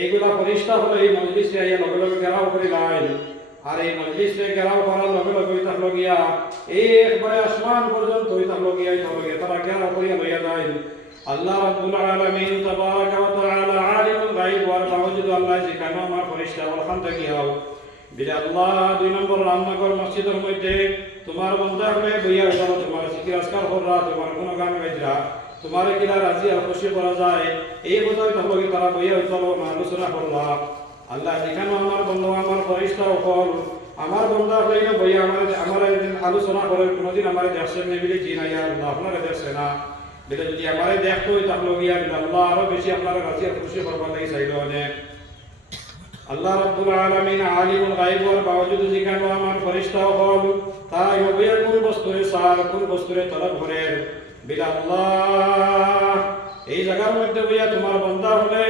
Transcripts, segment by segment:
এইগুলা ফরিস্তা হলো এই মজলিসে আইয়া লগে লগে ঘেরাও করে লাইন। আর এই মজলিসে ঘেরাও করার লগে লগে হইতা লগিয়া এই একবারে আসমান পর্যন্ত হইতা লগিয়া তারা ঘেরাও করিয়া লইয়া যায়। আল্লাহ রাব্বুল আলামিন তাবারাকা ওয়া তাআলা আলিমুল গায়ব ওয়াল মাওজুদ। আল্লাহ যেখানে আমার ফরিস্তা ওখান থেকে আও বিলে আল্লাহ 2 নম্বর রামনগর মসজিদের মধ্যে তোমার বন্ধা হলে বইয়া উঠাও, তোমার জিকির আজকার কররা, তোমার গুণগান গাইরা, তোমার কিলা রাজি আর খুশি করা যায় এই কথাই তাহলে তারা বইয়া উঠালো আলোচনা করলা। আল্লাহ যেখানে আমার বন্ধু আমার ফরিস্তা হল আমার বন্ধা হলে না বইয়া আমার আলোচনা করে কোনোদিন আমার দেখছেন না বিলে জি না আল্লাহ আপনারা দেখছে না বিলে যদি আমার দেখতো তাহলে গিয়া আল্লাহ আরো বেশি আপনারা রাজি আর খুশি করবার লাগে চাইল অনেক। আল্লাহ রাব্বুল আলামিন আলিমুল গায়ব ওয়াল মাওজুদ যেখানে আমার ফরিস্তা হল তাই বইয়া কোন বস্তুরে সার কোন বস্তুরে তলব করেন বিলে আল্লাহ এই জায়গার মধ্যে বইয়া তোমার বান্দা হলে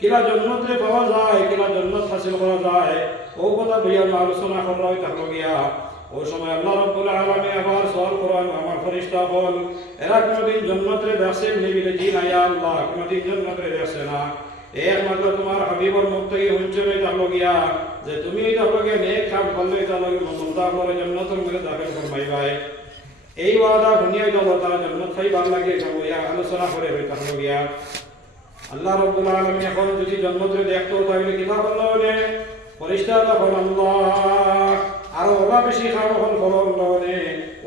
কিলা জান্নাতে পাওয়া যায়, কিলা জান্নাত হাসিল করা যায় ও কথা বইয়া আলোচনা করা হয় তাহলে গিয়া ওই সময় আল্লাহ রাব্বুল আলামিন আবার সওয়াল করেন আমার ফরিস্তা হল এরা কোনদিন জান্নাতে দেখছে নিবিলে জি না ইয়া আল্লাহ কোনদিন জান্নাতে দেখছে না। একমাত্র তোমার হাবিবর মুখ থেকে শুনছে তাহলে গিয়া যে তুমি তাহলে গিয়া নেক কাম করলে তাহলে বান্দা হলে জান্নাতের মধ্যে দাখিল করবাই। এই ওয়াদা শুনিয়ে যাব তারা জান্নাত পাইবার লাগে বইয়া আলোচনা করে তাহলে গিয়া আল্লাহ রাব্বুল আলামিন এখন যদি জান্নাতে দেখতো তাহলে কিতা বললো নে ফরিস্তা তখন আল্লাহ আর ওলা বেশি খাওয়া হল ফলন লনে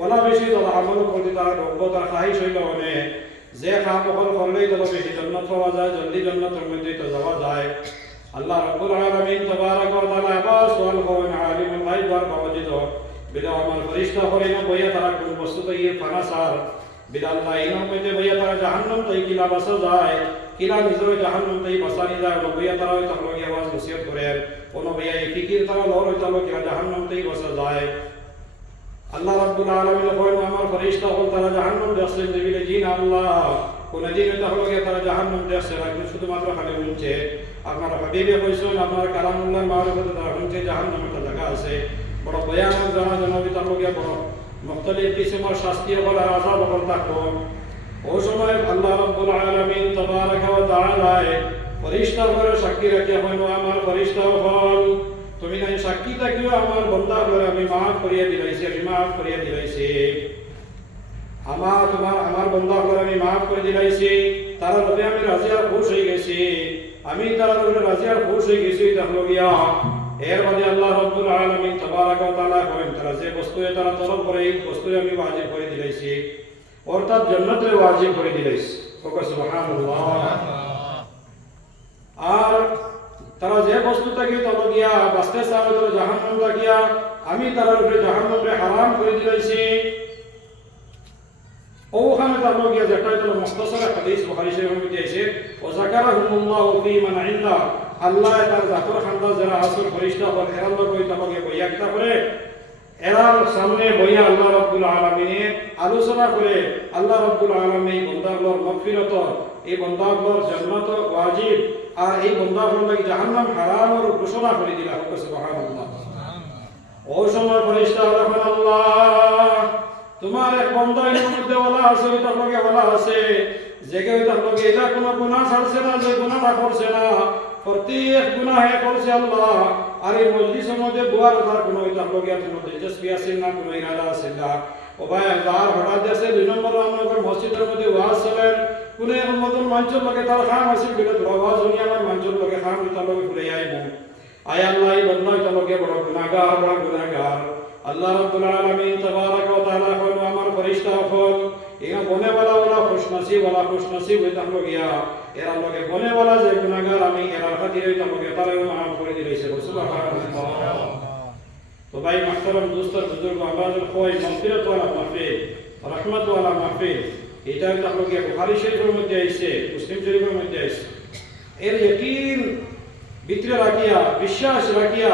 ওলা বেশি তারা আমল করতে তারা রব্বতার খাহিশ হইল নে যে খাম হল করলেই তারা বেশি জান্নাত পাওয়া যায়, জলদি জান্নাতের মধ্যে তো যাওয়া যায়। আল্লাহ রাব্বুল আলামিন তাবারাকা ওয়া তাআলা আবার সওয়াল করেন আলিমুল গায়ব ওয়াল মাওজুদ বিলা আমার ফরিস্তা হলে না বইয়া তারা কোন বস্তু তো ইয়ে ফানা সার বিলা আল্লাহ ইনার মধ্যে বইয়া তারা জাহান্নাম তো কিলা বাসা যায় কিলা নিজরে জাহান্নাম তো বাসানি যায় বইয়া তারা ওই তাহলে আওয়াজ নসিহত করে কোনো বইয়া এই ফিকির তারা লর হইতালো কিলা জাহান্নাম তো বাসা যায়। আল্লাহ রাব্বুল আলামিন বলেন আমার ফরিস্তা হল তারা জাহান্নাম দেখছে বিলে জি না আল্লাহ কোনদিন তাহলে তারা জাহান্নাম দেখছে না কিন্তু শুধুমাত্র খালি শুনছে। আপনার হাবিবে কইছেন আপনার কালামুল্লাহ মারফতে তারা শুনছে জাহান্নাম একটা জায়গা আছে বড় ভয়ানক জানা জানাবি তার লোক বড় মুখতালিফ কিসমের শাস্তি বলা আযাব হল থাকো। ওই সময় আল্লাহ রাব্বুল আলামিন তাবারাকা ওয়া তাআলা ফরিস্তা করে সাক্ষী রাখিয়া হইল আমার ফরিস্তা হল তুমি নাই সাক্ষী থাকিও আমার বান্দা করে আমি মাফ করিয়া দিলাইছি, আমি মাফ করিয়া দিলাইছি আমার বান্দা করে আমি মাফ করে দিলাইছি তারা লোকে আমি রাজি আর খুশ হয়ে গেছি, আমি তারা লোকে রাজি আর খুশ হয়ে গেছি তাহলে গিয়া এর বাদে আল্লাহ রাব্বুল আলামিন তাবারাকা ওয়া তাআলা করেন তারা যে বস্তু তারা তলব করে এই বস্তু আমি ওয়াজিব করে দিলাইছি অর্থাৎ জান্নাতে ওয়াজিব করে দিলাইছি। সুবহানাল্লাহ। আর তারা যে বস্তু থেকে তলব গিয়া বাঁচতে চাবে তারা জাহান্নাম লাগিয়া আমি তার উপরে জাহান্নামে হারাম করে দিলাইছি। ওখানে তাহলে গিয়া যেটা হলো মুখতাসার হাদিস বুখারী শরীফের মধ্যে আছে ওয়া যাকারাহুমুল্লাহু ফি মান ইনদা আল্লাহ তার জাতর খান্দা যারা আসল ফরিস্তা হল এরা লোক ওই তাকে বইয়া কিতা করে এরার সামনে বইয়া আল্লাহ রাব্বুল আলামিনের আলোচনা করে আল্লাহ রাব্বুল আলামিন বান্দাগুলোর মাগফিরাত এই বান্দাগুলোর জান্নাত ওয়াজিব আর এই বান্দাগুলোর লাগি জাহান্নাম হারামের ঘোষণা করে দিলা। সুবহানাল্লাহ। ওই সময় ফরিস্তা যখন আল্লাহ তোমার এক বান্দা এর মধ্যে ওলা আছে ওই তাকে ওলা আছে জেগে ওই তাকে এটা কোনো গুনাহ ছাড়ছে না যে গুনাহটা করছে না প্রত্যেক গুনাহ করছে আল্লাহ আর এই মজলিসের মধ্যে বুয়ার তার কোনো ওই তাকে কোনো দিলচস্পি আছে না কোনো ইরাদা আছে না। ও ভাই যার হঠাৎ দেশে 2 নম্বর রামনগর মসজিদের মধ্যে ওয়াজ চলেন কোন এর মতন মঞ্চের লোকে তার খাম আছে বলে ওয়াজ উনি আমার মঞ্চের লোকে খাম তার লোকে ঘুরে আইব আয় আল্লাহ এই বন্ধ তার লোকে বড় গুনাহগার আল্লাহ রাব্বুল আলামিন তাবারাকা ওয়া তাআলা কইলো আমার ফরিস্তা হল এরা বনে वाला খুশনসিব হইতা হলো গিয়া এরা লোকে বনে वाला যে গুনাহগার আমি এরা খাতিরে হইতা লোকে তারাও মাফ করে দিয়েছে। সুবহানাল্লাহ। তো ভাই محترم दोस्तों बुजुर्ग আমরা যে কই মাগফিরাত ওয়ালা মাহফিল রহমত ওয়ালা মাহফিল এটা হইতা হলো গিয়া বুখারী শরীফের মধ্যে আইছে মুসলিম শরীফের মধ্যে আইছে এর ইয়াকিন ভিতরে রাখিয়া বিশ্বাস রাখিয়া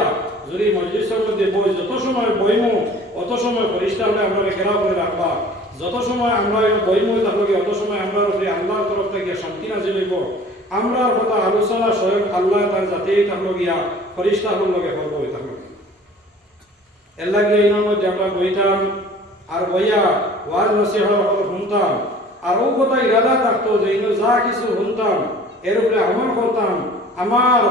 যদি মজলিসের মধ্যে বই যত সময় বইমু অত সময় ফরিস্তা হলে আমরা ঘেরাও করে রাখবা, যত সময় আমরা বইমু তাহলে অত সময় আমরা উপরে আল্লাহর তরফ থেকে শান্তি নাজিল হইব। আমরা কথা আলোচনা স্বয়ং আল্লাহ তার জাতেই থাকলো গিয়া ফরিস্তা হল লগে করবো থাকলো এর লাগে এই মধ্যে আমরা বইতাম আর বইয়া ওয়াজ নসিহত শুনতাম আর ও কথা ইরাদা থাকতো যে যা কিছু শুনতাম এর উপরে আমল করতাম আমার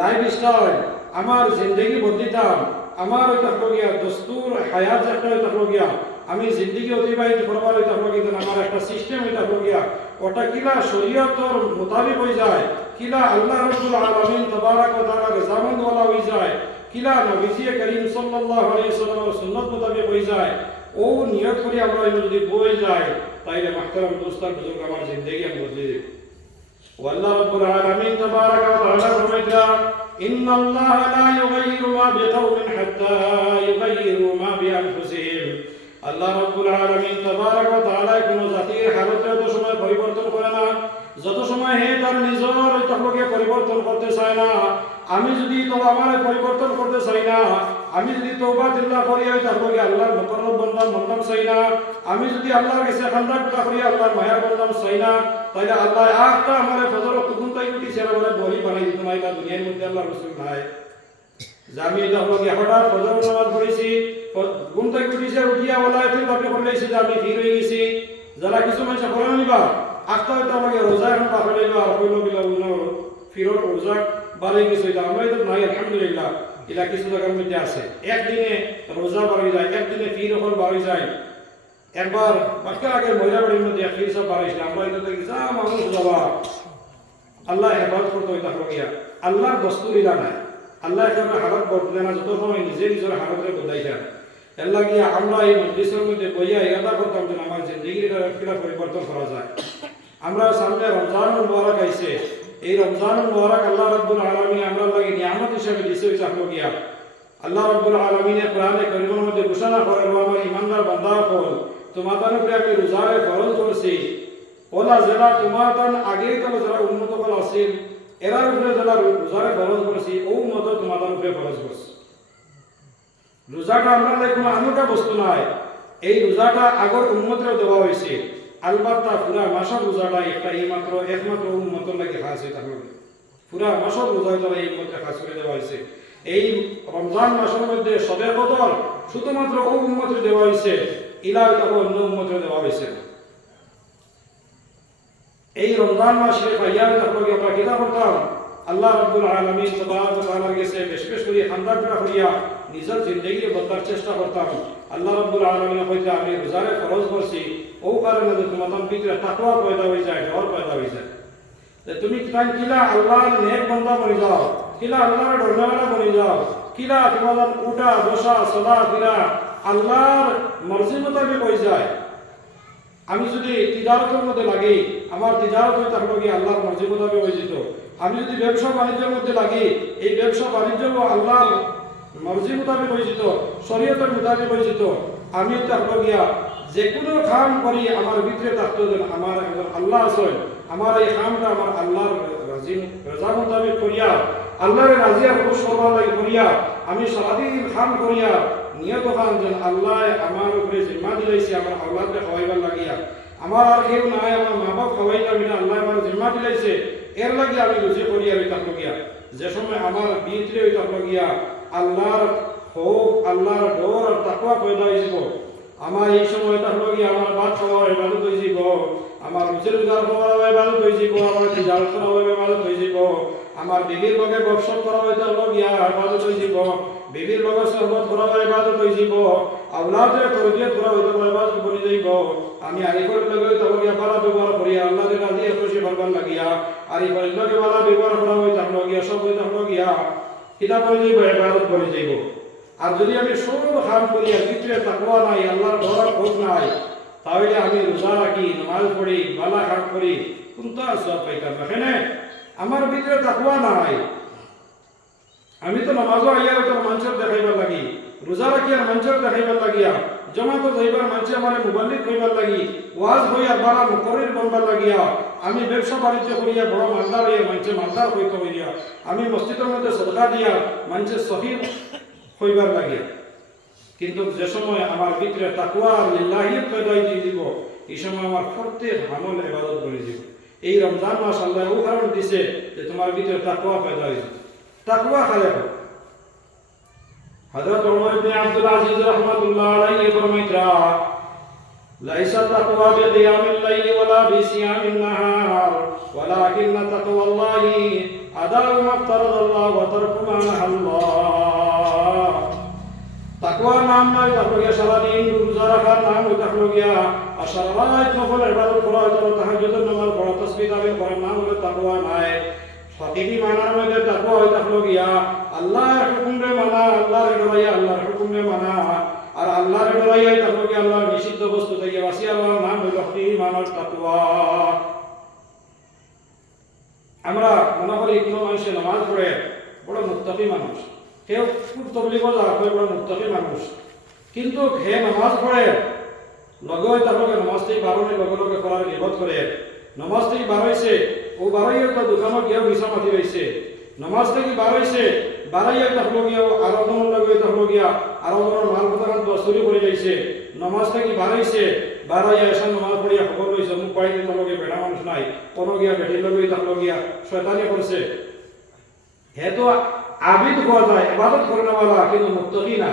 লাইফস্টাইল, আমার জিন্দগি বদলিতাম, আমার ওই থাকলো গিয়া দস্তুর হায়াত একটা ওই থাকলো গিয়া আমি জিন্দগি অতিবাহিত করবার ওই থাকলো গিয়া আমার একটা সিস্টেম ওই থাকলো গিয়া ওটা কিলা শরীয়তর মোতাবিক হয়ে যায়, কিলা আল্লাহ রাব্বুল আলামিন তাবারাক ওয়া তাআলা রেজামন্দ ওয়ালা হয়ে যায়, কিলা নবী করিম সাল্লাল্লাহু আলাইহি ওয়াসাল্লামের সুন্নাত মোতাবিক হয়ে যায়, ও নিয়ত করে আমরা যদি বই যাই তাইলে মাহতারাম দোস্তার বুজুর্গ আমার জিন্দগি আমি বদলে দেব। والله رب العالمين تبارك وتعالى فرمائے ان الله لا يغير ما بقوم حتى يغيروا ما بانفسهم। আল্লাহ রাব্বুল আলামিন তাবারাক ওয়া তাআলা কোন জাতির হালত যত সময় পরিবর্তন করে না, যত সময় হে তার নিজের তককে পরিবর্তন করতে চায় না, আমি যদি তো আমার পরিবর্তন করতে চাই না, আমি যদি তওবা দিল্লাহ করি ওই তককে আল্লাহর মুকররব বান্দা মন্দাম চাই না, আমি যদি আল্লাহর কাছে খান্দা করি আল্লাহর মায়ার বান্দাম চাই না, তাইলে আল্লাহ একটা আমার ফজর কুকুন তাই উঠি সেরা বলে বলি বানাই দিত না। দুনিয়ার মধ্যে আল্লাহ রাসূল নাই আমি তককে হঠাৎ ফজর নামাজ পড়েছি, ঘুম থেকে উঠিছে উঠিয়া বলা তুই দাবি করলেছি যে আমি ফির হয়ে গেছি, যারা কিছু মানুষ করে নিবা আখতা হয়তো আমাকে রোজা এখন পাখা নিল আর হইল বিলা ফিরত রোজা বাড়ি গেছে, আমরা এটা নাই আলহামদুলিল্লাহ। এলা কিছু জায়গার মধ্যে আছে একদিনে রোজা বাড়ি যায়, একদিনে ফির হল বাড়ি যায়। একবার বাচ্চা আগে মহিলা বাড়ির মধ্যে ফির সব বাড়াইছিল, আমরা এটা দেখি যা মানুষ যাবা আল্লাহ হেফাজত করতে হইতা গিয়া আল্লাহর দস্তুর ইলা নাই, আল্লাহ এখানে হালত বদলে না, যত সময় নিজে নিজের হালতে বদলাই যান। এর লাগিয়া আমরা এই মজলিসের মধ্যে বইয়া ইরাদা করতাম যে আমার জিন্দগির কিলা পরিবর্তন করা যায়। আমরা সামনে রমজানুল মুবারক আইছে, এই রমজানুল মুবারক আল্লাহ রাব্বুল আলামিন আমরা লাগি নিয়ামত হিসেবে দিছে ওই চাকলো গিয়া। আল্লাহ রাব্বুল আলামিনের কোরআনে কারীমের মধ্যে ঘোষণা করেন আমার ঈমানদার বান্দা হল তোমাদের উপরে আমি রোজারে ফরজ করছি, ওলা যারা তোমাদের আগেই তো যারা উন্নত হল আছিল এরার উপরে যারা রোজারে ফরজ করছি ও মত তোমাদের উপরে ফরজ করছি। রোজাটা আমরা লাগে কোনো আনুটা বস্তু নয়, এই রোজাটা আগর উম্মতরে দেওয়া হয়েছে, আলবাত্তা পুরা মাসের রোজাটা একটা একমাত্র উম্মতের লাগে খাস হয়ে থাকবে, পুরা মাসের রোজা তারা এই উম্মতকে খাস করে দেওয়া হয়েছে। এই রমজান মাসের মধ্যে সবে কদর শুধুমাত্র ও উম্মতরে দেওয়া হয়েছে, ইলা তখন অন্য উম্মতরে দেওয়া হয়েছে। এই রমজান মাসে পাইয়া থাকলে আমরা কিতা করতাম, আল্লাহ রাব্বুল আলামিন তাবারাক ওয়া তাআলার কাছে বেশ বেশ করে খান্দা করিয়া নিজের জিন্দগি বদলার চেষ্টা করতাম। আল্লাহ রাব্বুল আলামিন কইতে আমি রোজারে ফরজ করছি ও কারণে যে তোমাদের ভিতরে তাকওয়া পয়দা হয়ে যায়, ডর পয়দা হয়ে যায়, যে তুমি কিলা আল্লাহর নেক বান্দা বনে যাও, কিলা আল্লাহর ডরনেওয়ালা বনে যাও, কিলা তোমাদের উঠা বসা চলা ফিরা আল্লাহর মর্জি মোতাবেক হয়ে যায়। আমি যদি তিজারতের মধ্যে লাগি আমার তিজারত হয়ে থাকলো গিয়ে আল্লাহর মর্জি মোতাবেক হয়ে যেত, আমি যদি ব্যবসা বাণিজ্যের মধ্যে লাগি এই ব্যবসা বাণিজ্য আল্লাহর মর্জি মোতাবেক হয়ে যেত, শরীয়তের মোতাবেক হয়ে যেত। আমি থাকলো গিয়া যে কোনো কাম করি আমার ভিতরে থাকতো আমার আল্লাহ আছে, আমার এই কামটা আমার আল্লাহর রাজা মোতাবেক করিয়া আল্লাহর রাজিয়া খুশ করবার লাগে করিয়া আমি সারাদিন কাম করিয়া নিয়ত খান যেন আল্লাহ আমার উপরে জিম্মা দিলাইছে আমার আল্লাহকে খাওয়াইবার লাগিয়া, আমার আর কেউ নাই, আমার মা বাপ খাওয়াইলাম এটা আল্লাহ আমার জিম্মা দিলাইছে, এর লাগে আমি রুজি করিয়া ওই থাকলো গিয়া। যে সময় আমার ভিতরে ওই থাকলো গিয়া আল্লাহর খৌফ আল্লাহর ডর আর তাকওয়া পয়দা হয়ে যাব, আমার এই সময় থাকলো গিয়া আমার ভাত খাওয়া ইবাদত হয়ে যাব, আমার রুজি রোজগার করা ইবাদত হয়ে যাব, আমার তিজারত করা ইবাদত হয়ে যাব, আমার বিবির লগে গপসপ করা হইতে গিয়া ইবাদত হয়ে যাব, বিবির লগে সহবত করা ইবাদত হয়ে যাব, আওলাদের তরবিয়ত করা হইতে ইবাদত বনি যাইব। আমি আরিফের লগে তবে গিয়া বালা ব্যবহার করিয়া আল্লাহর রাজি খুশি করবার লাগিয়া আরিফের লগে বালা ব্যবহার করা হইতে গিয়া সব হইতে গিয়া কিতাব বনি যাইব, ইবাদত বনি যাইব। আর যদি আমি সব কাম করিয়া ভিতরে তাকওয়া নাই আল্লাহর ডর খোঁজ নাই তাহলে আমি রোজা রাখি নামাজ পড়ি বালা কাম করি কোনটা সব পাইতাম না। আমার ভিতরে তাকওয়া নাই, আমি তো নামাজও আইয়া তো মানুষের দেখাইবার লাগি, রোজা রাখি আর মানুষের দেখাইবার লাগিয়া, জমাতো যাইবার মানুষে আমার মুবাল্লিগ কইবার লাগি, ওয়াজ হইয়া বালা মুকররির বনবার লাগিয়া, আমি ব্যবসা বাণিজ্য করিয়া বড় মালদার হইয়া মানুষে মালদার হইতে হইয়া, আমি মসজিদের মধ্যে সদকা দিয়া মানুষের সহিহ হইবার লাগিয়া। কিন্তু যে সময় আমার ভিতরে তাকওয়া লিল্লাহিয়ত পয়দা হয়ে দিব এই সময় আমার প্রত্যেক আমল ইবাদত করে দিব। এই রমজান মাস আল্লাহ ও কারণ দিছে যে তোমার ভিতরে তাকওয়া পয়দা হয়ে যাবে, তাকওয়া খালে হবে। হযরত ওমর ইবনে আব্দুল আজিজ রাহমাতুল্লাহ আলাইহি ফরমাইতা লাইসা তাকওয়া বিকিয়ামিল লাইলি ওয়ালা বিসিয়ামিন নাহার ওয়ালাকিন তাকওয়াল্লাহি আদাউ মা ফারাদাল্লাহ ওয়া তারকু মা নাহাল্লাহ। তাকওয়া নাম নাই তাহলে সারাদিন রোজা রাখার নাম ওই তাহলে আর সারা রাত নফল ইবাদত করা হয়তো তাহাজ্জুদের নামাজ পড়া তাসবিহ তাহলিল করার নাম হলো তাকওয়া নাই। সঠিকই মানার মধ্যে তাকওয়া হয় তাহলে আল্লাহর হুকুমে মানা, আল্লাহর ডরাইয়া আল্লাহর হুকুমে মানা, আর আল্লাহর ডরাইয়া তাহলে আল্লাহর নিষিদ্ধ বস্তু থেকে বাঁচি আল্লাহর নাম হলো সঠিক মানার তাকওয়া। আমরা মনে করি কোনো মানুষে নামাজ পড়ে বড় মুত্তাকি মানুষ, কেউ খুব তবলিগ বড় মুত্তাকি মানুষ, কিন্তু হে নামাজ পড়ে লগে তাহলে নামাজ থেকে বারোনে লগে লগে করার ইবাদত করে, নামাজ থেকে বার হয়েছে ও বারোই একটা দোকানও গিয়েও মিশা মাতি রয়েছে, নামাজ থেকে বার হয়েছে বারাই একটা হলো গিয়েও আরো জনের লগে হলো গিয়া আরো জনের মাল কথা চুরি করে যাইছে, নামাজ থেকে বার হয়েছে বারাইয়া এসে নামাজ পড়িয়া খবর রয়েছে মুখ পাইতে তাহলে বেড়া মানুষ নাই, কোনো গিয়া বেটির লগে তাহলে গিয়া শয়তানি করছে। হে তো আবিদ হওয়া যায়, ইবাদত করে নেওয়ালা, কিন্তু মুত্তাকি না।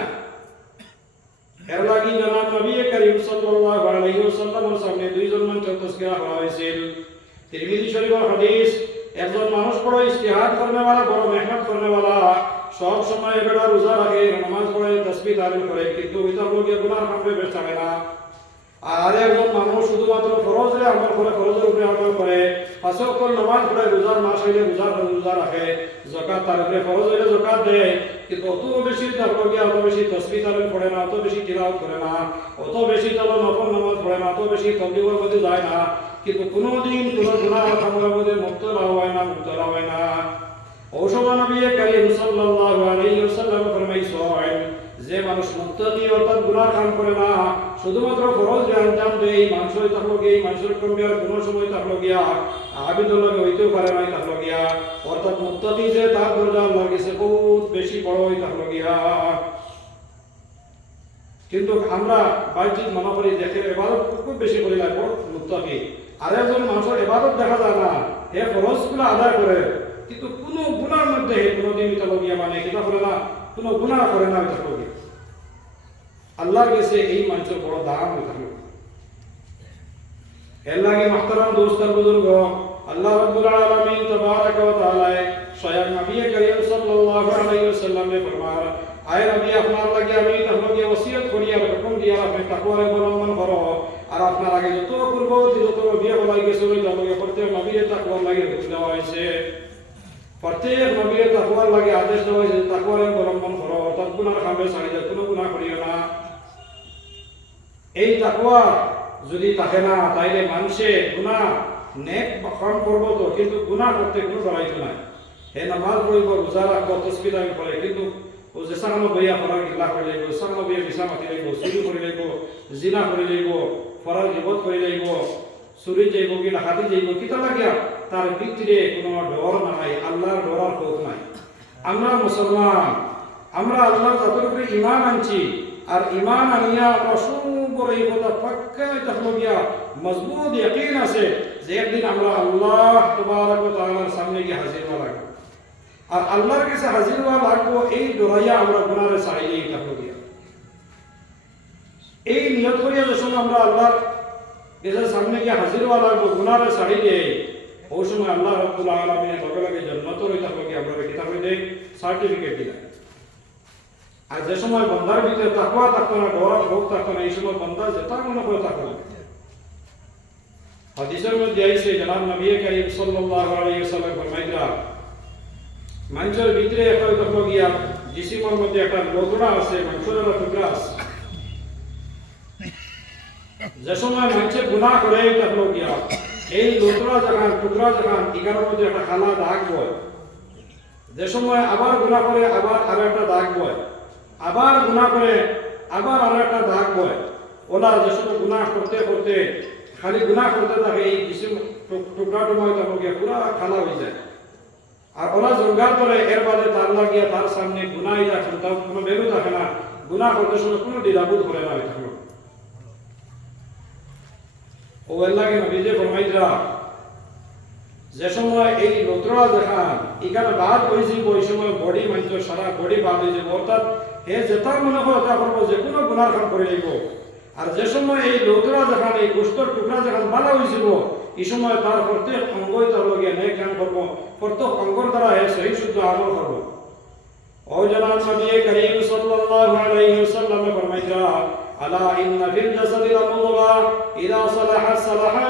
এর লাগি জনাব নবী করিম সাল্লাল্লাহু আলাইহি ওয়াসাল্লামের সামনে দুইজন মানুষের তাজকিরা করা হয়েছিল। তিরমিজি শরীফের হাদিস, একজন মানুষ বড় ইজতিহাদ করনেওয়ালা, বড় মেহনত করনেওয়ালা, সব সময় বেড়া রোজা রাখে, নামাজ পড়ে, তাসবিহ তাহলিল করে, কিন্তু ওইটার লোকে গুনার কামে বেশ ছাড়ে না। আর একজন মানুষ শুধুমাত্র ফরজে আমল করে, ফরজের উপরে আমল করে, পাঁচ ওয়াক্ত নামাজ পড়ে, রোজার মাস হইলে রোজা রাখে, যাকাত তার উপরে ফরজ হইলে যাকাত দেয়, কিন্তু অত বেশি তার লোকে অত বেশি তাসবিহ তাহলিল পড়ে না, অত বেশি তিলাওয়াত করে না, অত বেশি তাহলে নফল নামাজ পড়ে না, অত বেশি তাবলীগের মধ্যে যায় না, কিন্তু কোনোদিন কোনো গুনাহ কামরার মধ্যে মুক্তলা হয় না। ঔষধ নবী করিম সাল্লাল্লাহু আলাইহি ওয়াসাল্লাম ফরমাইছেন, যে মানুষ মুত্তাকি অর্থাৎ গুনাহ কাম করে না, শুধুমাত্র ফরজ আঞ্জাম দেয়, মানুষের তাহলে এই মানুষের কমে আর কোনো সময় তাহলে গিয়া আবিদুল লাগে হইতেও পারে না তাহলে গিয়া, অর্থাৎ মুত্তাকি যে তার দরজা আল্লাহর কাছে বহুত বেশি বড় হয় তাহলে গিয়া। কিন্তু আমরা বাহ্যিক মনে করি দেখে ইবাদত খুব বেশি করি লাগবো মুত্তাকি, আর একজন মানুষের ইবাদত দেখা যায় না, হে ফরজগুলো আদায় করে কিন্তু কোনো গুনার মধ্যে কোনোদিন তাহলে গিয়া মানে কিতা করে না, কোনো গুনাহ করে না তাহলে গিয়া। আল্লাহর কাছে এই মানুষের বড় দাম হইতে। এর লাগে মুহতারাম দোস্ত আর বুজুর্গ, আল্লাহ রাব্বুল আলামিন তাবারাক ওয়া তাআলা স্বয়ং নবী করিম সাল্লাল্লাহু আলাইহি ওয়াসাল্লাম ফরমার, আয় নবী আপনার লাগে আমি তাহলে ওসিয়ত করি আর হুকুম দিয়া আপনি তাকওয়ার অবলম্বন করো, আর আপনার আগে যত পূর্ববর্তী যত নবী বলাই গেছে ওই তাহলে প্রত্যেক নবীর তাকওয়ার লাগে দেওয়া হয়েছে, প্রত্যেক নবীর তাকওয়ার লাগে আদেশ দেওয়া হয়েছে তাকওয়ার অবলম্বন করো, অর্থাৎ গুনাহ খাবে ছাড়ি দাও, কোনো গুনাহ করিও না। এই তাকওয়া যদি থাকে না তাইলে মানুষে গুনাহ নেক কাম করব তো, কিন্তু গুনাহ করতে কোনো ডরাইতো না। হে নামাজ পড়িব, রোজা রাখব, তাসবিহ তাহলিল করে, কিন্তু ও যে সারানো বইয়া ফরার গিলা করে লাইব, সারানো বইয়া মিছা মাতি লাইব, চুরি করে লাইব, জিনা করে লাইব, ফরার গিবত করে লাইব, চুরি যাইব কি ডাকাতি যাইব, কিতা লাগিয়া তার ভিতরে কোনো ডর নাই, আল্লাহর ডরার খোঁজ নাই। আমরা মুসলমান, আমরা আল্লাহর জাতের উপরে ঈমান আনছি, আর ঈমান আনিয়া আমরা সুবর এই কথা পাক্কা তাহলে গিয়া মজবুত ইয়াকিন আছে যে একদিন আমরা আল্লাহ তাবারক ওয়া তাআলার সামনে গিয়ে হাজির হওয়া লাগবে, আর আল্লাহর কাছে হাজির হওয়া লাগবো এই ডরাইয়া আমরা গুনারে ছাড়িয়ে তাহলে গিয়া এই নিয়ত করিয়া যখন আমরা আল্লাহর কাছে সামনে গিয়ে হাজির হওয়া লাগবো, গুনারে ছাড়িয়ে ওই সময় আল্লাহ রাব্বুল আলামিনের লগে লগে জান্নাতের ওই তাহলে গিয়া আমরা কিতাব হইতে সার্টিফিকেট দিলাম। আর যে সময় বান্দার ভিতরে তাকওয়া থাকতো না, ডর ভোগ থাকতো না, এই সময় বান্দা যেটা মনে করে থাকতো। হাদিসের মধ্যে আইছে জনাব নবী করিম সাল্লাল্লাহু আলাইহি ওয়াসাল্লাম ফরমাইলেন, মানুষের ভিতরে একটা তাহলে গিয়া জিসিমের মধ্যে একটা লোকড়া আছে, মানুষের একটা টুকরা আছে, যে সময় মানুষে গুনাহ করে তাহলে গিয়া এই লোকড়া টুকরা যখন ইকার মধ্যে একটা খালা দাগ বয়, যে সময় আবার গুনাহ করে আবার আরো একটা দাগ বয়, আবার গুনাহ করে আবার আরো একটা দাগ বয়, ওলা যে সময় গুনাহ করতে করতে খালি গুনাহ করতে থাকে, এই জিসিম টুকরাটা মধ্যে তাহলে পুরা খালা হয়ে যায়, আর ওরা জঙ্গাল করে এর বাদে তার লাগিয়া তার সামনে গুনাহই থাকে, তার কোনো বেরু থাকে না, গুনাহ করতে সময় কোনো দ্বিধাবোধ করে না। থাকলো ও আল্লাহকে নবী যে ফরমাইরা, যে সময় এই লোতরা দেখান এখানে বাদ হয়েছে ওই সময় বডি মানছ সারা বডি বাদ হয়ে যাবে, অর্থাৎ হে যেটা মনে হয় তা করবো, যে কোনো গুনার কাম করে যাইব। আর যে সময় এই লোতরা দেখান এই গোস্তর টুকরা যখন বালা হয়েছিল এই সময় তার প্রত্যেক অঙ্গই তার লগে নেক কাম করবো, প্রত্যেক অঙ্গর দ্বারা সহি শুদ্ধ আমল করবো। ও জনাব নবী করিম সাল্লাল্লাহু আলাইহি ওয়াসাল্লাম ফরমাইরা, আলা ইন্না ফিল জাসাদি লামুদগা ইযা সালাহাত সালাহা